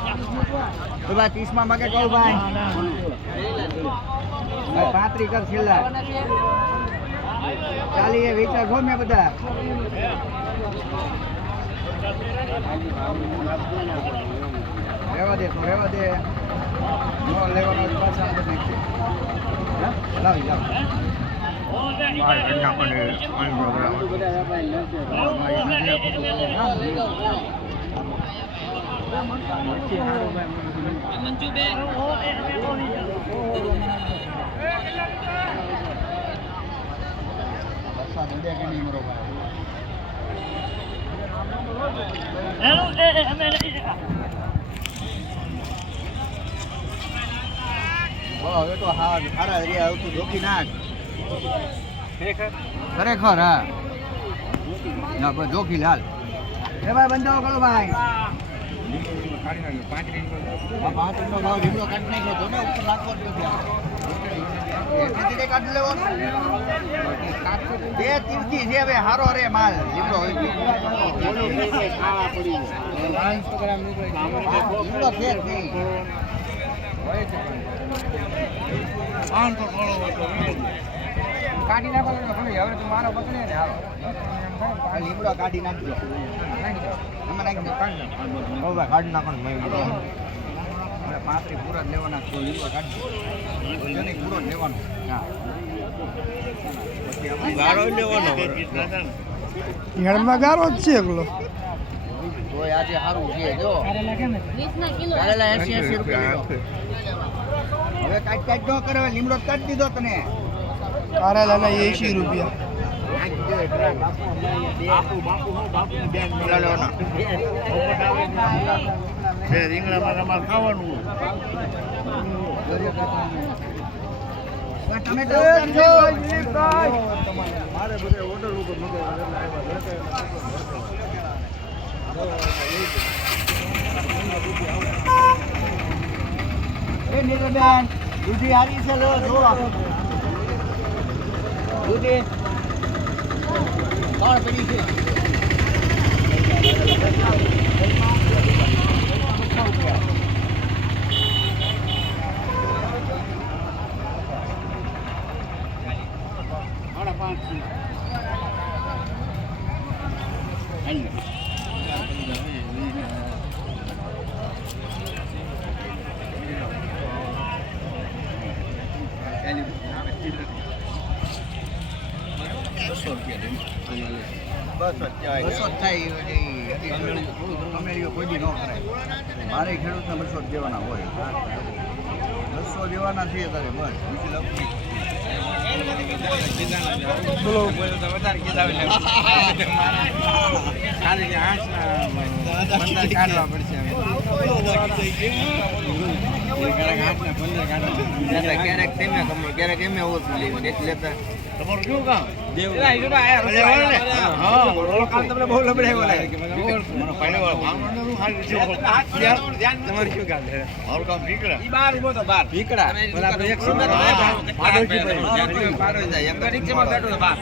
ભાઈ ત્રીસમાં માગે કહું ભાઈ? ભાઈ પાંત્રી કર છેલ્લા. ચાલી એ વિચાર છો મેં બધા. રેવા દે તો રહેવા દે. નો લેવાનો પાછા અંદર નાખી? લાવી લાવી. વરસાદ બહુ હવે તો હા. સારા રહ્યા આવતું જોખી નાખ ખરેખર હા જોખી લાલ. એ ભાઈ બંધાવો કરો, ભાઈ. બે તીરથી છે હવે હારો રે માલ લીમડો. લીમડો છે નહીં. કાઢી નાખો હવે તું મારો પકડે ને હાલો. લીમડો કાઢી નાખજો. અમે નાખી દો. કાઢી નાખો. હવે ભાઈ કાઢી નાખો ને મેં કીધું. પૂરા જ લેવાના તો લીમડો કાઢજો જેને પૂરો જ લેવાનો. હા. પછી લેવાનો હેડમાં ગારો જ છે એકલો. તોય આજે સારું છે જો. કારેલા 80 80 રૂપિયા. હવે કાઢ કાઢ ન કરે લીમડો જ કાઢી દીધો તને. કારેલાના એંશી રૂપિયા. ટમેટા ઉતારજો. એ નીરબેન દૂધી હારી છે લો જો દૂધી કોણ પડી છે બસો જ થાય એ કોઈ બી ન કરાય મારે ખેડૂતને બસો દેવાના હોય બસો દેવાના છે તારે બસ બીજી લખી બોલો વધારે કીધા ખાલી આઠ પંદર કાઢવા પડશે ક્યારેક તેમે કમર ક્યારેક એમ ઓછું લેવું એટલે તમારું શું કામ? તમને બહુ લબડાવ્યો લાગે. તમારું શું કામ છે? મારું કામ ભીકડા ઈ બાર ઊભો તો બાર ભીકડા પેલા આપણે એક સિંગર પાડોશી પાડોશી જાય એમ રિક્ષામાં બેઠો તો બાર